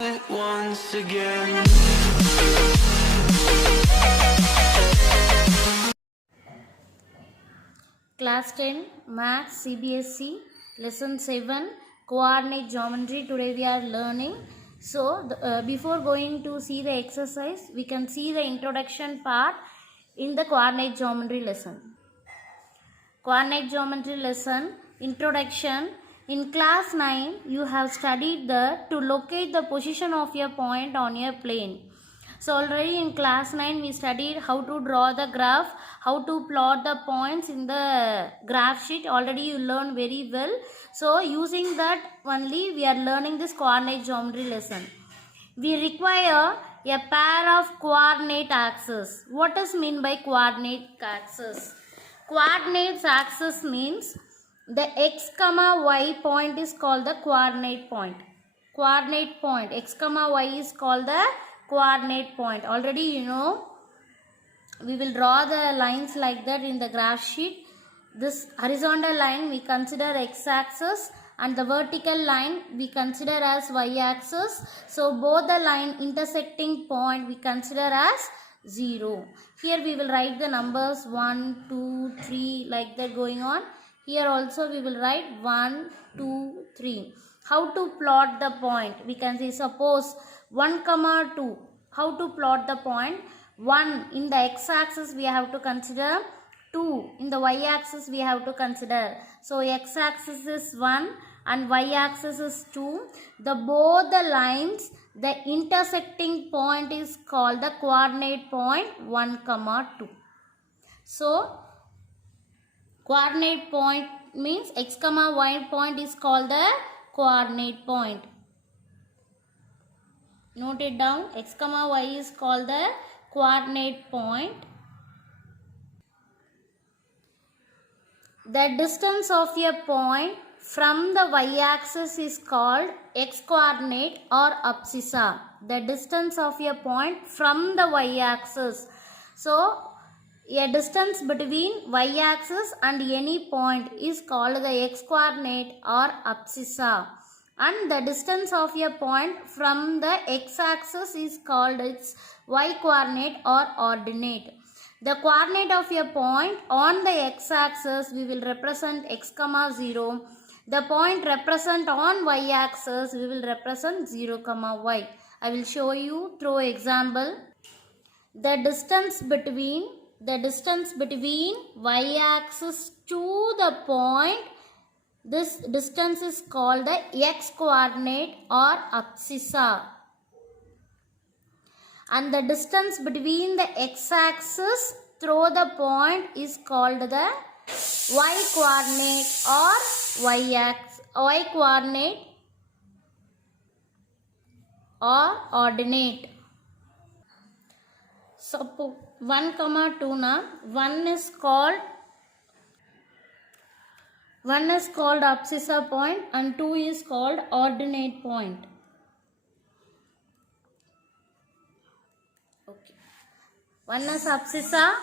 once again. Class 10 Maths CBSE Lesson 7 Coordinate Geometry. Today we are learning. So before going to see the exercise, we can see the introduction part in the coordinate geometry lesson. Coordinate geometry lesson introduction. In class 9 you have studied to locate the position of a point on a plane. So already in class 9 we studied how to draw the graph, how to plot the points in the graph sheet. Already you learned very well. So using that only we are learning this coordinate geometry lesson. We require a pair of coordinate axes. What does mean by coordinate axes? Coordinates axis means the x comma y point is called the coordinate point. Coordinate point x comma y is called the coordinate point. Already you know we will draw the lines like that in the graph sheet. This horizontal line we consider x-axis and the vertical line we consider as y-axis. So both the line intersecting point we consider as 0. Here we will write the numbers 1, 2, 3 like that going on. Here also we will write 1, 2, 3. How to plot the point? We can say suppose 1, 2. How to plot the point? 1 in the x-axis we have to consider, 2 in the y-axis we have to consider. So x-axis is 1 and y-axis is 2. Both the lines, the intersecting point is called the coordinate point 1, 2. So coordinate point means x, y point is called the coordinate point. Note it down. X, y is called the coordinate point. The distance of a point from the y-axis is called x-coordinate or abscissa. The distance of a point from the y-axis. So, a distance between y-axis and any point is called the x-coordinate or abscissa. And the distance of a point from the x-axis is called its y-coordinate or ordinate. The coordinate of a point on the x-axis we will represent x, 0. The point represent on y-axis we will represent 0, y. I will show you through example. The distance between y-axis to the point, this distance is called the x-coordinate or abscissa. And the distance between the x-axis through the point is called the y-coordinate or y-coordinate or ordinate. Suppose 1, 2 na 1 is called abscissa point and 2 is called ordinate point. Okay. 1 is abscissa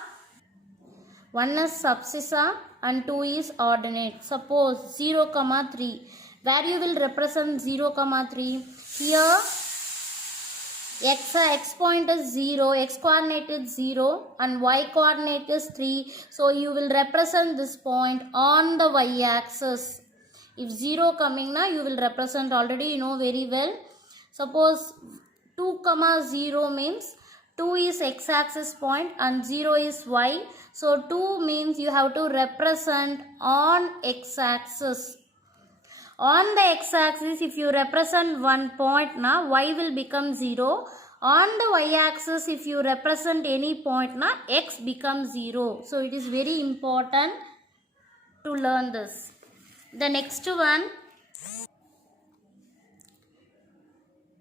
and 2 is ordinate. Suppose 0, 3. Where you will represent 0, 3? Here x point is 0, x coordinate is 0 and y coordinate is 3. So you will represent this point on the y axis. If 0 coming na, you will represent, already you know very well. Suppose 2, 0 means 2 is x axis point and 0 is y. So 2 means you have to represent on x axis. On the x-axis, if you represent one point, na, y will become 0. On the y-axis, if you represent any point, na, x becomes 0. So, it is very important to learn this. The next one,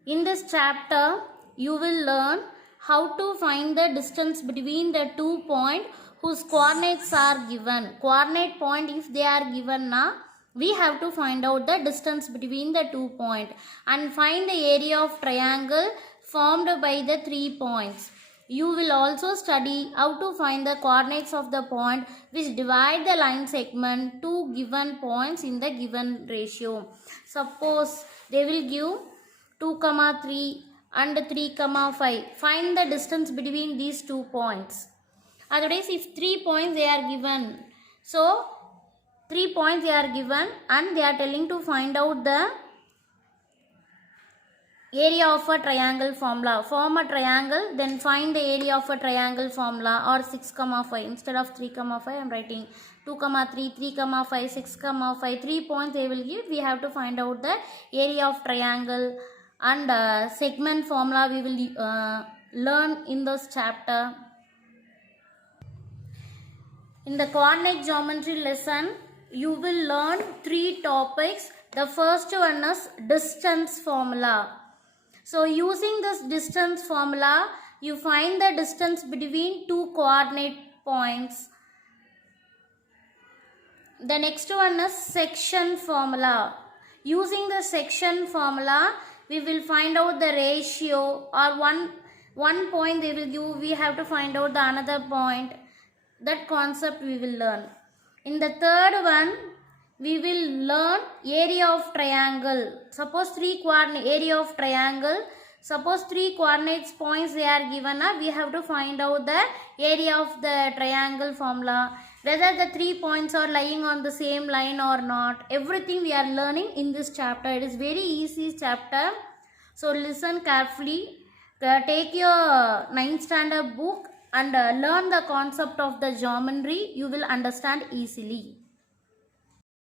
in this chapter, you will learn how to find the distance between the 2 points whose coordinates are given. Coordinate point, if they are given, na, we have to find out the distance between the 2 points and find the area of triangle formed by the 3 points. You will also study how to find the coordinates of the point which divide the line segment to given points in the given ratio. Suppose they will give 2 comma 3 and 3 comma 5. Find the distance between these 2 points. Otherwise, if 3 points they are given, so 3 points they are given and they are telling to find out the area of a triangle formula. Form a triangle, then find the area of a triangle formula, or 6 comma 5. Instead of 3 comma 5 I am writing 2 comma 3, 3 comma 5, 6 comma 5. 3 points they will give. We have to find out the area of triangle, and segment formula we will learn in this chapter. In the coordinate geometry lesson, you will learn 3 topics. The first one is distance formula. So using this distance formula, you find the distance between 2 coordinate points. The next one is section formula. Using the section formula, we will find out the ratio, or one point they will give, we have to find out the another point. That concept we will learn. In the third one, we will learn area of triangle. Suppose 3 coordinate area of triangle. Suppose 3 coordinates points they are given, we have to find out the area of the triangle formula. Whether the 3 points are lying on the same line or not. Everything we are learning in this chapter. It is very easy chapter. So listen carefully. Take your 9th standard book and learn the concept of the geometry. You will understand easily.